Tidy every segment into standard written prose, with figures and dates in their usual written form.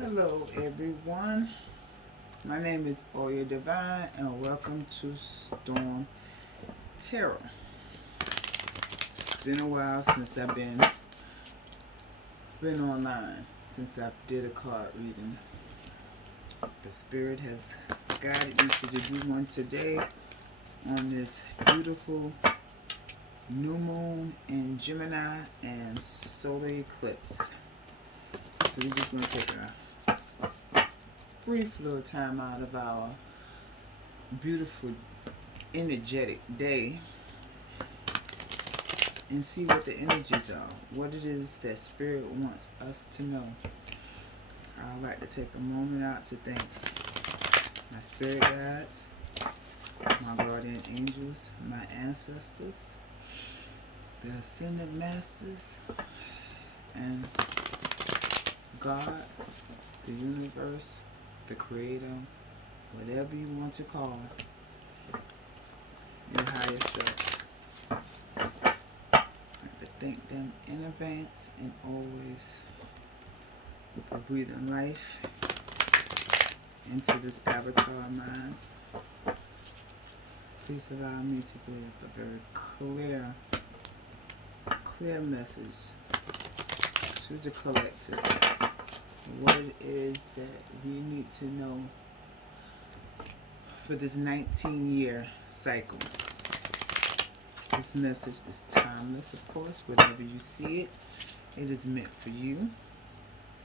Hello, everyone. My name is Oya Divine, and welcome to Storm Tarot. It's been a while since I've been online, since I did a card reading. The Spirit has guided me to do one today on this beautiful new moon in Gemini and solar eclipse. So we're just going to take a brief little time out of our beautiful energetic day and see what the energies are, what it is that Spirit wants us to know. I'd like to take a moment out to thank my spirit guides, my guardian angels, my ancestors, the ascended masters, and God, the universe, the creator, whatever you want to call your higher self. I'd like to thank them in advance and always for breathing life into this avatar of mine. Please allow me to give a very clear message to the collective. What it is that we need to know for this 19-year cycle. This message is timeless, of course. Whenever you see it, it is meant for you.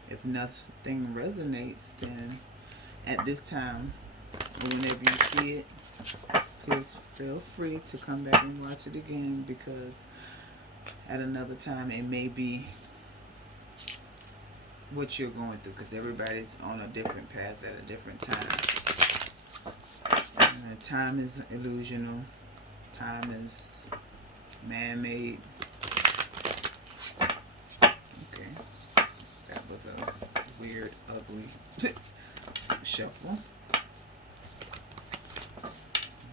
If nothing resonates, then at this time, or whenever you see it, please feel free to come back and watch it again, because at another time it may be what you're going through, because everybody's on a different path at a different time. And time is illusional. Time is man-made. Okay, that was a weird, ugly shuffle.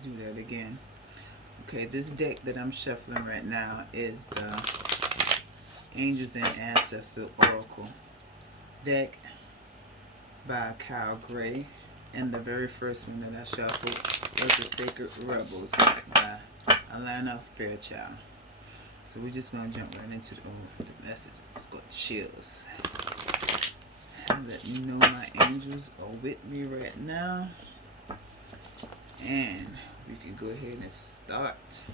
Do that again. Okay, this deck that I'm shuffling right now is the Angels and Ancestor Oracle deck by Kyle Gray, and the very first one that I shuffled was the Sacred Rebels by Alana Fairchild. So we're just gonna jump right into the message. It's got chills. And let me know my angels are with me right now, and we can go ahead and start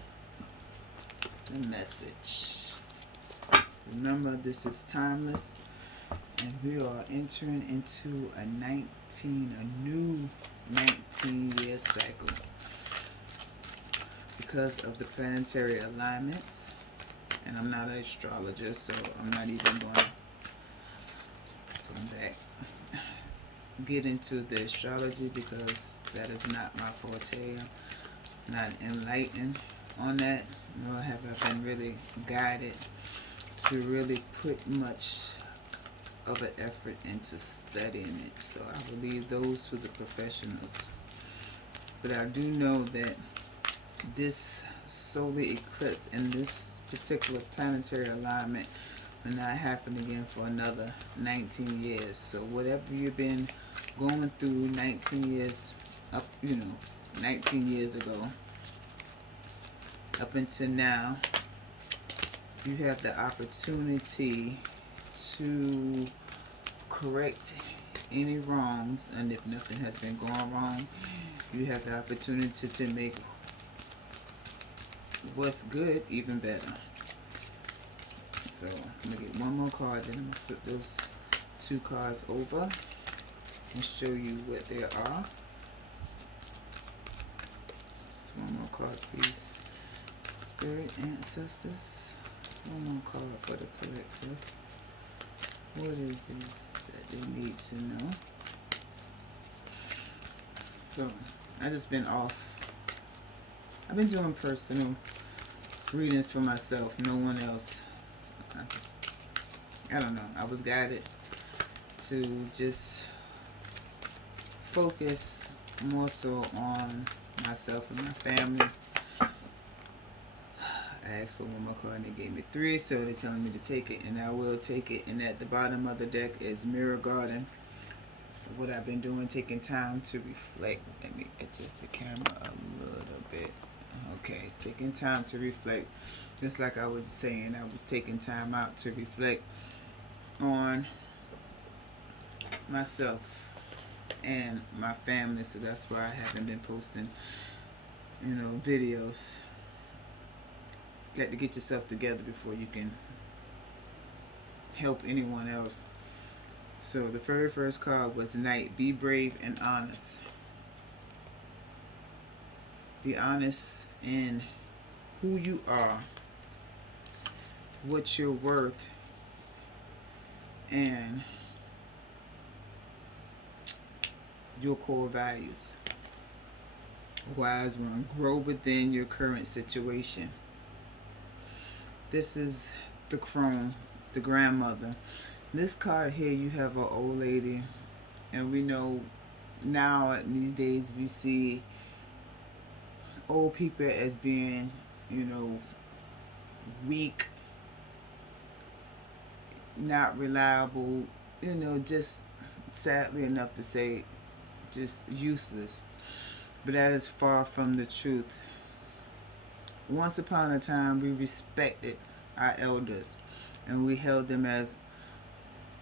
the message. Remember, this is timeless, and we are entering into a new 19-year cycle because of the planetary alignments. And I'm not an astrologer, so I'm not even going to come back get into the astrology, because that is not my forte. I'm not enlightened on that, nor have I been really guided to really put much of an effort into studying it. So I will leave those to the professionals. But I do know that this solar eclipse and this particular planetary alignment will not happen again for another 19 years. So whatever you've been going through 19 years up, 19 years ago, up until now, you have the opportunity to correct any wrongs, and if nothing has been going wrong, you have the opportunity to make what's good even better. So I'm gonna get one more card, then I'm gonna flip those two cards over and show you what they are. Just one more card, please. Spirit ancestors. One more card for the collective. What is this that they need to know? So I just been off. I've been doing personal readings for myself, no one else. I don't know. I was guided to just focus more so on myself and my family. I asked for one more card and they gave me 3, so they're telling me to take it, and I will take it. And at the bottom of the deck is Mirror Garden what I've been doing, taking time to reflect. Let me adjust the camera a little bit. Okay, taking time to reflect. Just like I was saying, I was taking time out to reflect on myself and my family, so that's why I haven't been posting, videos. Got to get yourself together before you can help anyone else. So the very first card was Knight. Be brave and honest. Be honest in who you are, what you're worth, and your core values. Wise one. Grow within your current situation. This is the crone, the grandmother. This card here, you have an old lady, and we know now these days we see old people as being, weak, not reliable, just sadly enough to say, just useless. But that is far from the truth. Once upon a time, we respected our elders, and we held them as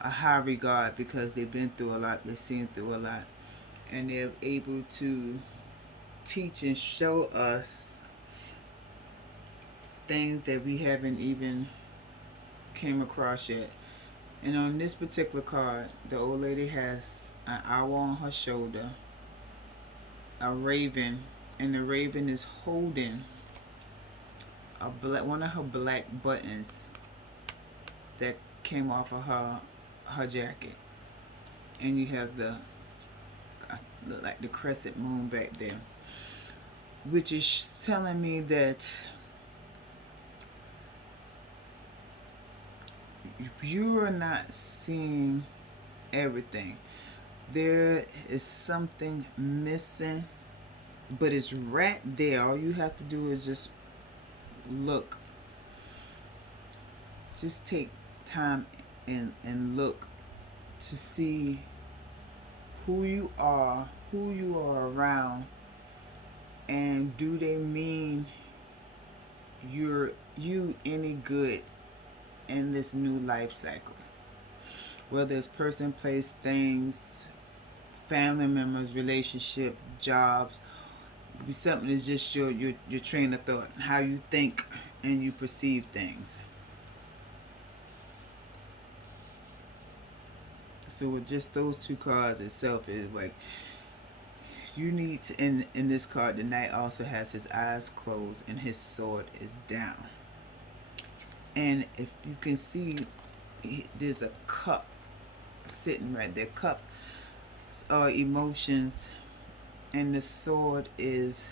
a high regard because they've been through a lot, they've seen through a lot, and they're able to teach and show us things that we haven't even came across yet. And on this particular card, the old lady has an owl on her shoulder, a raven, and the raven is holding one of her black buttons that came off of her jacket. And you have the look like the crescent moon back there, which is telling me that you are not seeing everything. There is something missing, but it's right there. All you have to do is just look. Just take time and look to see who you are around, and do they mean you any good in this new life cycle. Whether it's person, place, things, family members, relationship, jobs, it could be something that's just your train of thought, how you think and you perceive things. So with just those two cards itself, is like you need to, in this card, the knight also has his eyes closed and his sword is down. And if you can see, there's a cup sitting right there. Cup are emotions, and the sword is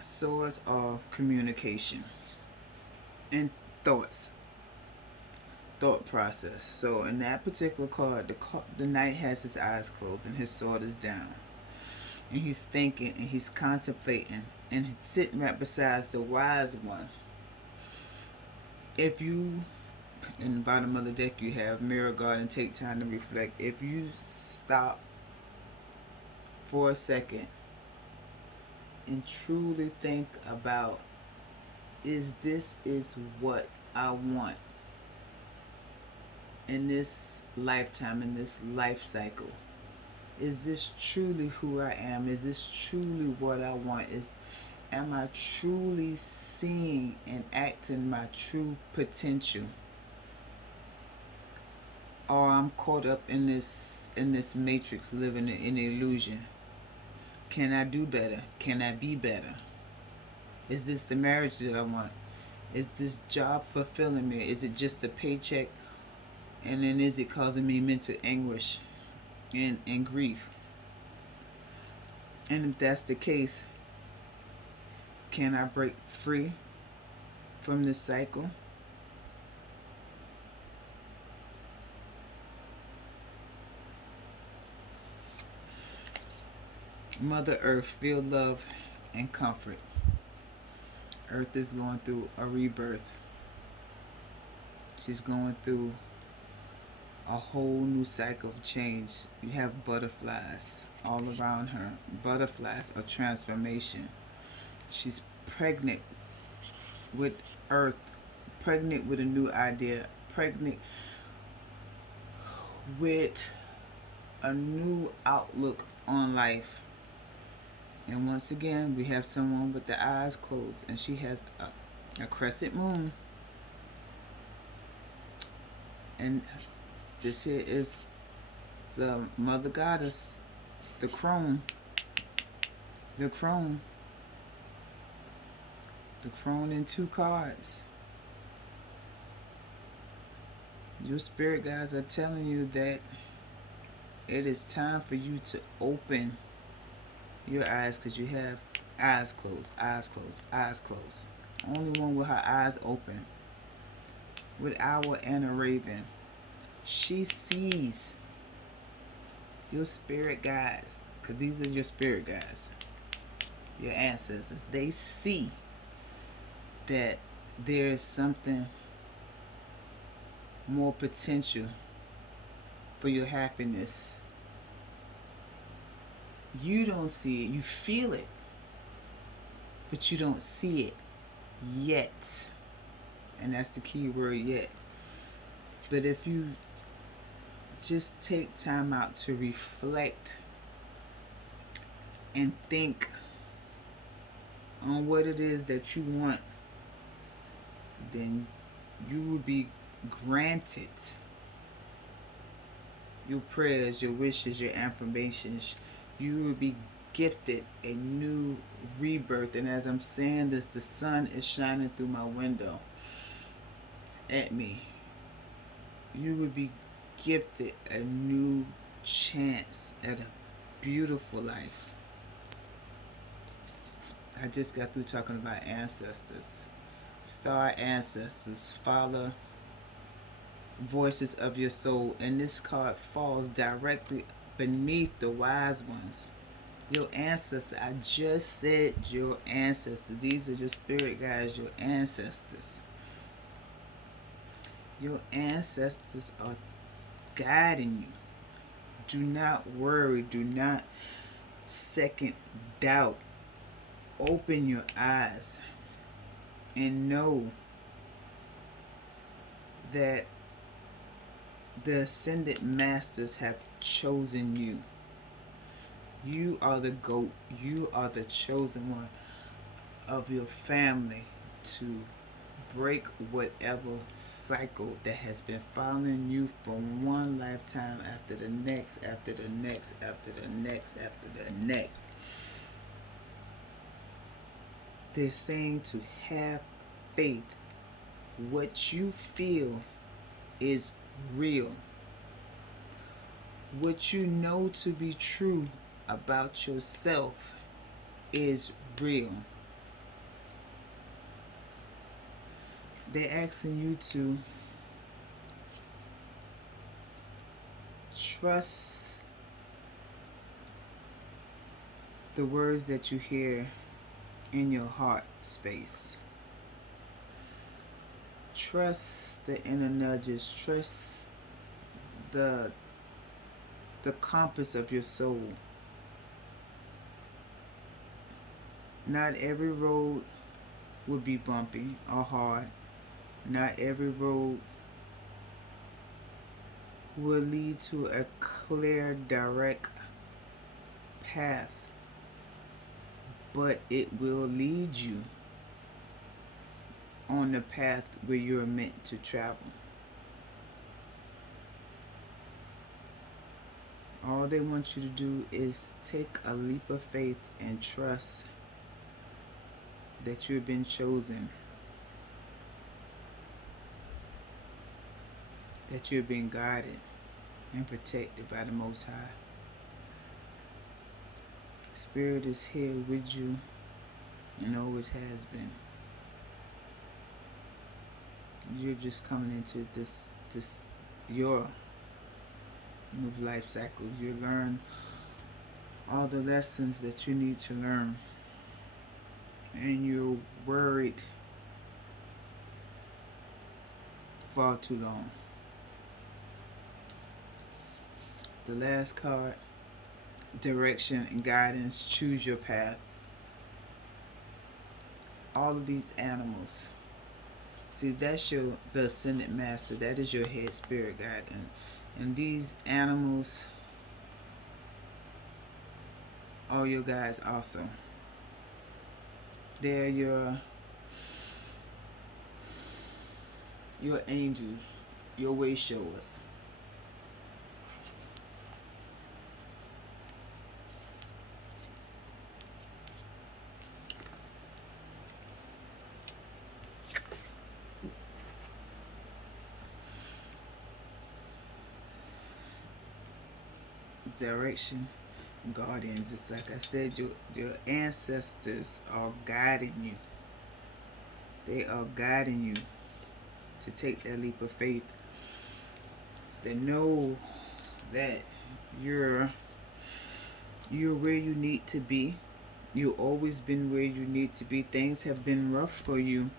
swords are communication and thoughts, thought process. So in that particular card, the knight has his eyes closed and his sword is down, and he's thinking and he's contemplating, and he's sitting right beside the wise one. If you, in the bottom of the deck, you have mirror guard and take time to reflect. If you stop for a second and truly think about, is what I want in this lifetime, in this life cycle? Is this truly who I am? Is this truly what I want? Am I truly seeing and acting my true potential? Or I'm caught up in this matrix, living in illusion. Can I do better? Can I be better? Is this the marriage that I want? Is this job fulfilling me? Is it just a paycheck? And then is it causing me mental anguish and grief? And if that's the case, can I break free from this cycle? Mother Earth, feel love and comfort. Earth is going through a rebirth. She's going through a whole new cycle of change. You have butterflies all around her. Butterflies of transformation. She's pregnant with earth, pregnant with a new idea, pregnant with a new outlook on life. And once again, we have someone with the eyes closed, and she has a crescent moon. And this here is the mother goddess, the crone. The crone. The crone in 2 cards. Your spirit guides are telling you that it is time for you to open your eyes, because you have eyes closed, eyes closed, eyes closed. Only one with her eyes open. With Owl and a Raven. She sees your spirit guides, because these are your spirit guides, your ancestors. They see that there is something more potential for your happiness. You don't see it. You feel it, but you don't see it yet. And that's the key word, yet. But if you just take time out to reflect and think on what it is that you want, then you will be granted your prayers, your wishes, your affirmations. You will be gifted a new rebirth. And as I'm saying this, the sun is shining through my window at me. You will be gifted a new chance at a beautiful life. I just got through talking about ancestors. Star ancestors, follow voices of your soul. And this card falls directly beneath the wise ones. Your ancestors. I just said your ancestors. These are your spirit guides, your ancestors. Your ancestors are guiding you. Do not worry. Do not second doubt. Open your eyes and know that the ascended masters have chosen you. You are the GOAT. You are the chosen one of your family to break whatever cycle that has been following you from one lifetime after the next, after the next, after the next, after the next. They're saying to have faith. What you feel is real. What you know to be true about yourself is real. They're asking you to trust the words that you hear in your heart space. Trust the inner nudges. Trust the compass of your soul. Not every road will be bumpy or hard. Not every road will lead to a clear, direct path, but it will lead you on the path where you're meant to travel. All they want you to do is take a leap of faith and trust that you've been chosen, that you're being guided and protected by the Most High. Spirit is here with you and always has been. You're just coming into this your new life cycle. You learn all the lessons that you need to learn, and you're worried far too long. The last card, direction and guidance. Choose your path. All of these animals. See, that's the ascended master. That is your head spirit guide. And these animals are your guides also. They're your angels, your way showers. Direction, guardians. It's like I said, your ancestors are guiding you. They are guiding you to take that leap of faith. They know that you're where you need to be. You've always been where you need to be. Things have been rough for you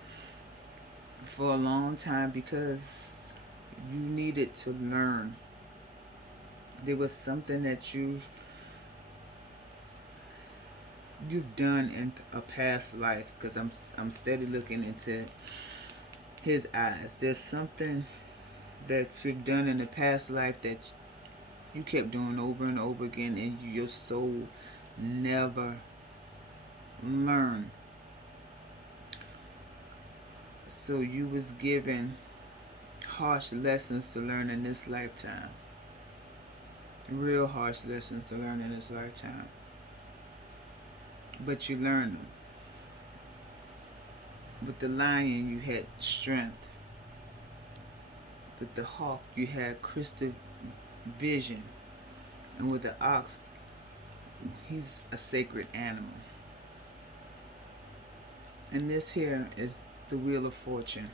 for a long time because you needed to learn. There was something that you've done in a past life, because I'm steady looking into his eyes. There's something that you've done in the past life that you kept doing over and over again, and your soul never learned. So you was given harsh lessons to learn in this lifetime. Real harsh lessons to learn in this lifetime. But you learned them. With the lion, you had strength. With the hawk, you had crystal vision. And with the ox, he's a sacred animal. And this here is the Wheel of Fortune.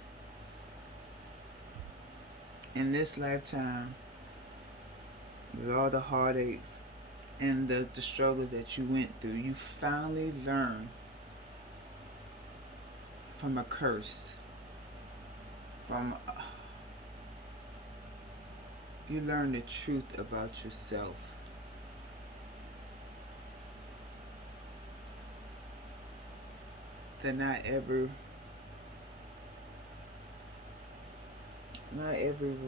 In this lifetime, with all the heartaches and the struggles that you went through, you finally learned from a curse. You learned the truth about yourself. That not every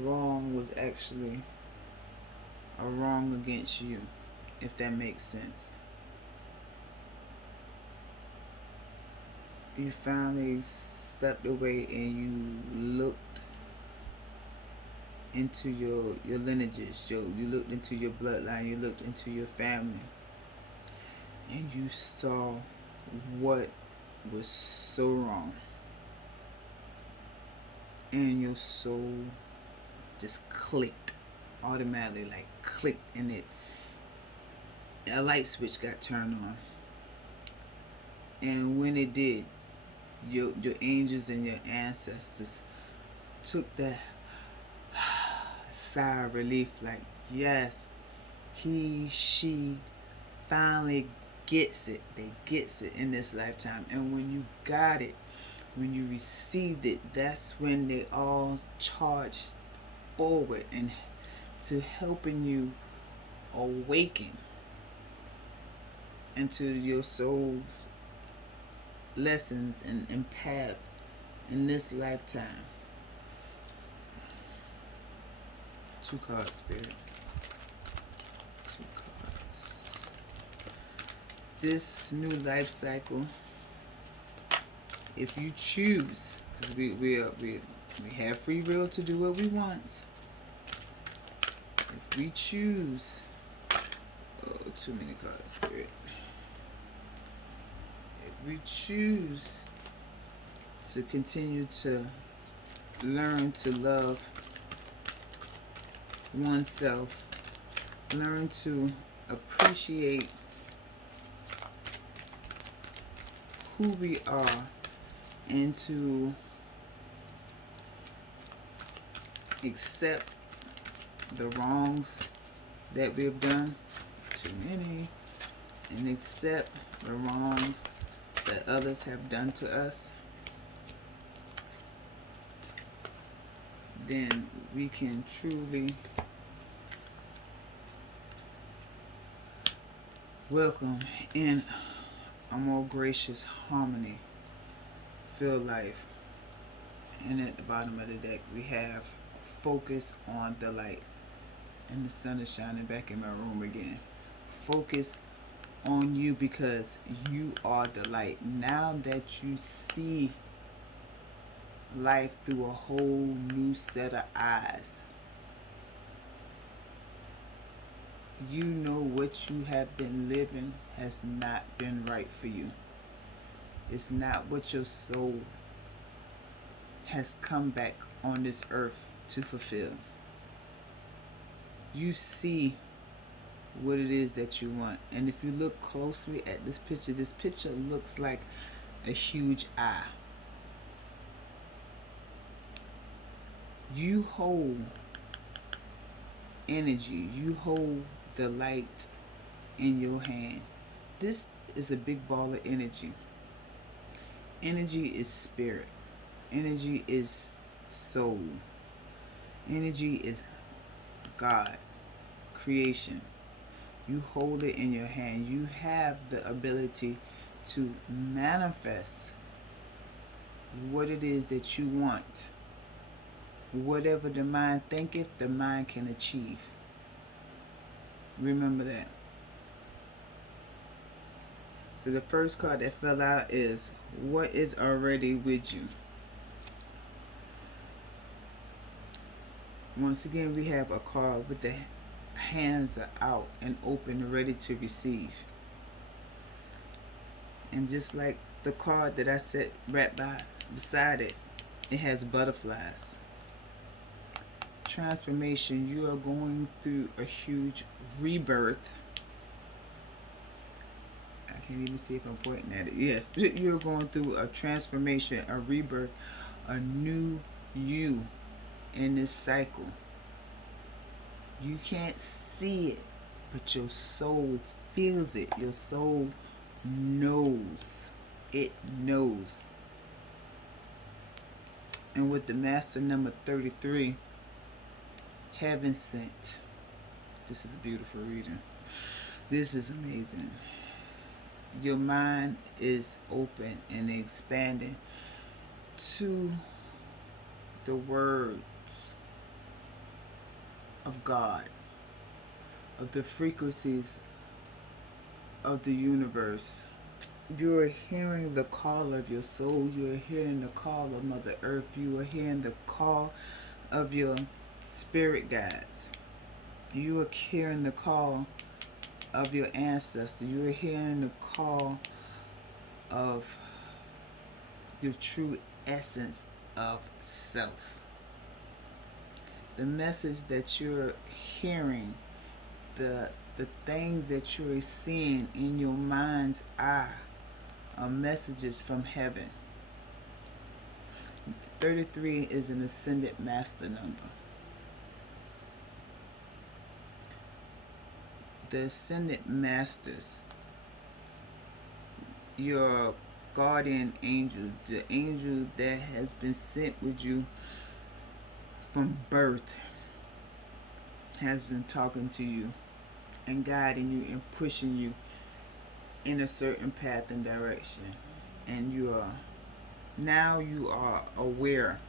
wrong was actually a wrong against you, if that makes sense. You finally stepped away and you looked into your lineages. You looked into your bloodline. You looked into your family. And you saw what was so wrong. And your soul just clicked automatically, like clicked, and it, a light switch got turned on. And when it did, your angels and your ancestors took that sigh of relief, like, yes, she finally gets it. They gets it in this lifetime. And when you got it, when you received it, that's when they all charged forward and to helping you awaken into your soul's lessons and path in this lifetime. 2 cards, Spirit. 2 cards. This new life cycle, if you choose, because we have free will to do what we want. If we choose, too many cards, Spirit. If we choose to continue to learn to love oneself, learn to appreciate who we are, and to accept the wrongs that we've done, too many, and accept the wrongs that others have done to us, then we can truly Welcome in a more gracious harmony, filled life. And at the bottom of the deck, we have focus on the light. And the sun is shining back in my room again. Focus on you because you are the light. Now that you see life through a whole new set of eyes, you know what you have been living has not been right for you. It's not what your soul has come back on this earth to fulfill. You see what it is that you want. And if you look closely at this picture looks like a huge eye. You hold energy. You hold the light in your hand. This is a big ball of energy. Energy is spirit. Energy is soul. Energy is God, creation. You hold it in your hand. You have the ability to manifest what it is that you want. Whatever the mind thinketh, the mind can achieve. Remember that. So the first card that fell out is what is already with you. Once again, we have a card with the hands are out and open, ready to receive. And just like the card that I set right beside it, it has butterflies. Transformation. You are going through a huge rebirth. I can't even see if I'm pointing at it. Yes, you're going through a transformation, a rebirth, a new you in this cycle. You can't see it, but your soul feels it. Your soul knows. It knows. And with the master number 33, heaven sent. This is a beautiful reading. This is amazing. Your mind is open and expanding to the words of God, of the frequencies of the universe. You are hearing the call of your soul. You are hearing the call of Mother Earth. You are hearing the call of your spirit guides. You are hearing the call of your ancestors. You are hearing the call of the true essence of self. The message that you're hearing, the things that you're seeing in your mind's eye are messages from heaven. 33 is an ascended master number. The ascended masters, your guardian angel, the angel that has been sent with you from birth, has been talking to you and guiding you and pushing you in a certain path and direction. And you are aware.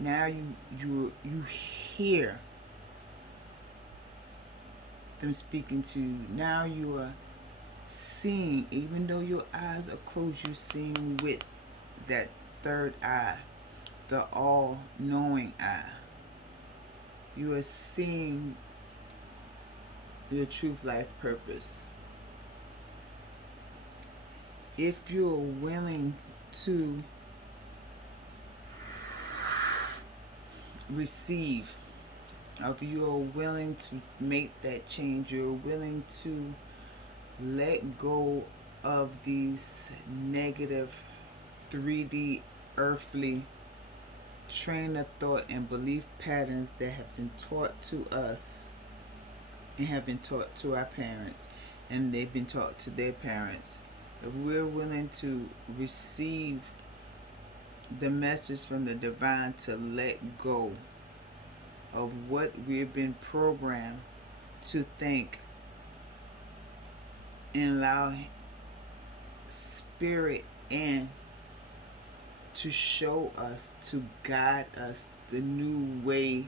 Now you hear them speaking to you. Now you are seeing, even though your eyes are closed, you're seeing with that third eye, the all-knowing eye. You are seeing your truth, life, purpose. If you're willing to receive, if you're willing to make that change, you're willing to let go of these negative 3D earthly train of thought and belief patterns that have been taught to us and have been taught to our parents, and they've been taught to their parents. If we're willing to receive the message from the divine to let go of what we've been programmed to think and allow Spirit in to show us, to guide us the new way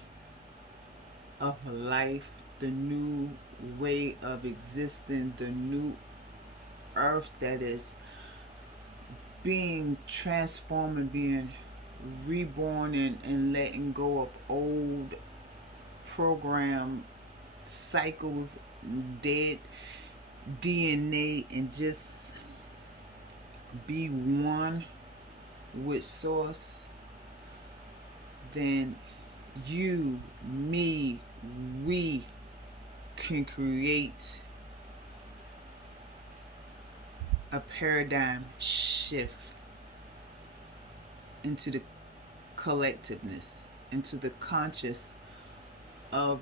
of life, the new way of existing, the new earth that is being transformed and being reborn, and letting go of old program cycles, dead DNA, and just be one with source. Then you, me, we can create a paradigm shift into the collectiveness, into the conscious of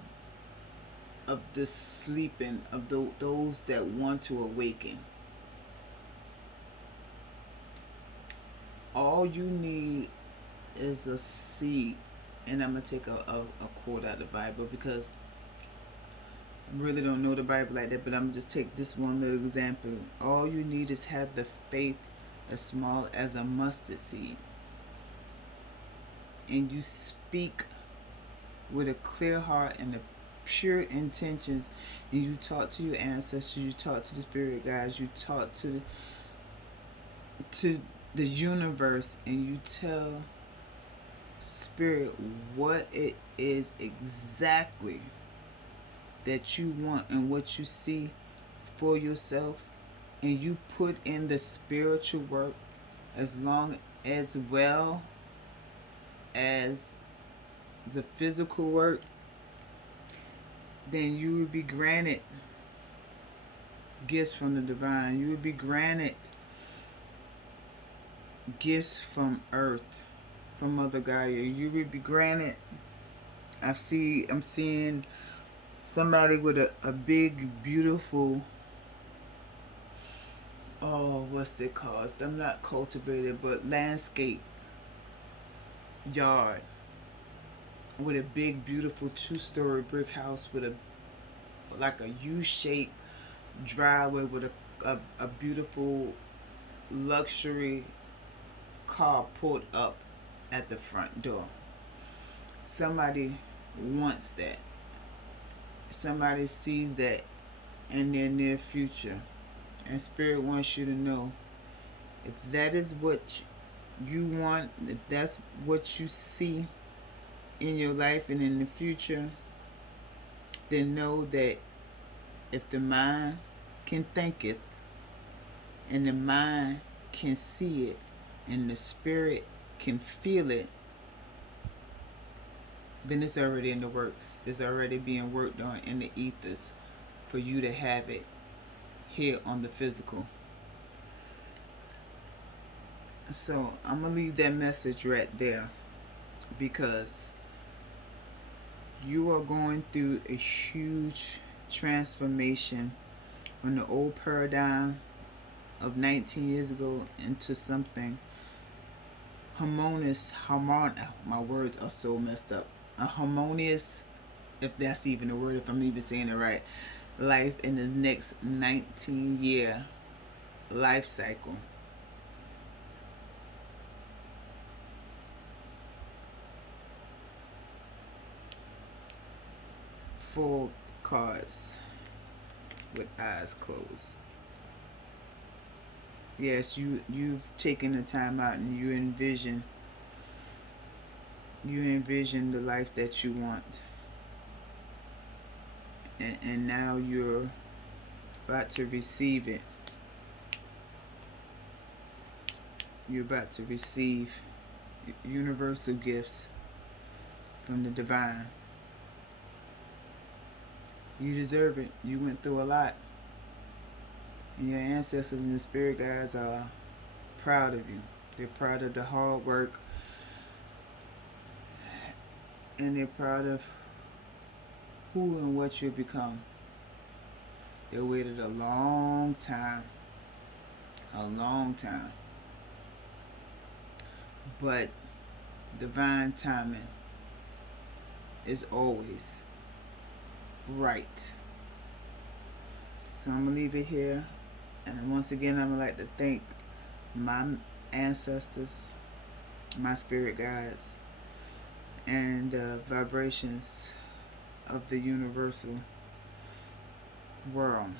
the sleeping, of those that want to awaken. All you need is a seed. And I'm going to take a quote out of the Bible, because I really don't know the Bible like that, but I'm going to just take this one little example. All you need is have the faith as small as a mustard seed. And you speak with a clear heart and a pure intentions, and you talk to your ancestors, you talk to the spirit guides, you talk to the universe, and you tell Spirit what it is exactly that you want and what you see for yourself, and you put in the spiritual work as well as the physical work, then you will be granted gifts from the divine. You will be granted gifts from earth, from Mother Gaia. You will be granted. I'm seeing somebody with a big, beautiful, what's it called? I'm not cultivated, but landscape yard with a big, beautiful 2-story brick house with like a U-shaped driveway with a beautiful luxury car pulled up at the front door. Somebody wants that. Somebody sees that in their near future. And Spirit wants you to know, if that is what you want, if that's what you see in your life and in the future, then know that if the mind can think it, and the mind can see it, and the spirit can feel it, then it's already in the works. It's already being worked on in the ethers for you to have it here on the physical. So I'm going to leave that message right there, because you are going through a huge transformation from the old paradigm of 19 years ago into something harmonious. My words are so messed up. A harmonious, if that's even a word, if I'm even saying it right, life in this next 19-year life cycle. Full cards with eyes closed. Yes, you've taken the time out, and you envision the life that you want, and now you're about to receive it. You're about to receive universal gifts from the divine. You deserve it. You went through a lot. And your ancestors and the spirit guides are proud of you. They're proud of the hard work. And they're proud of who and what you've become. They waited a long time. A long time. But divine timing is always right. So I'm going to leave it here. And once again, I would like to thank my ancestors, my spirit guides, and vibrations of the universal world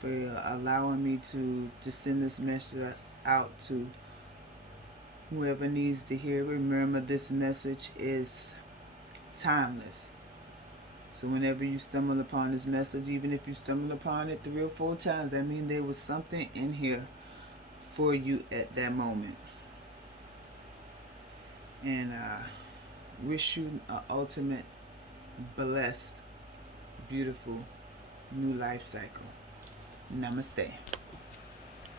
for allowing me to send this message out to whoever needs to hear it. Remember, this message is timeless. So whenever you stumble upon this message, even if you stumble upon it 3 or 4 times, that means there was something in here for you at that moment. And wish you an ultimate, blessed, beautiful new life cycle. Namaste.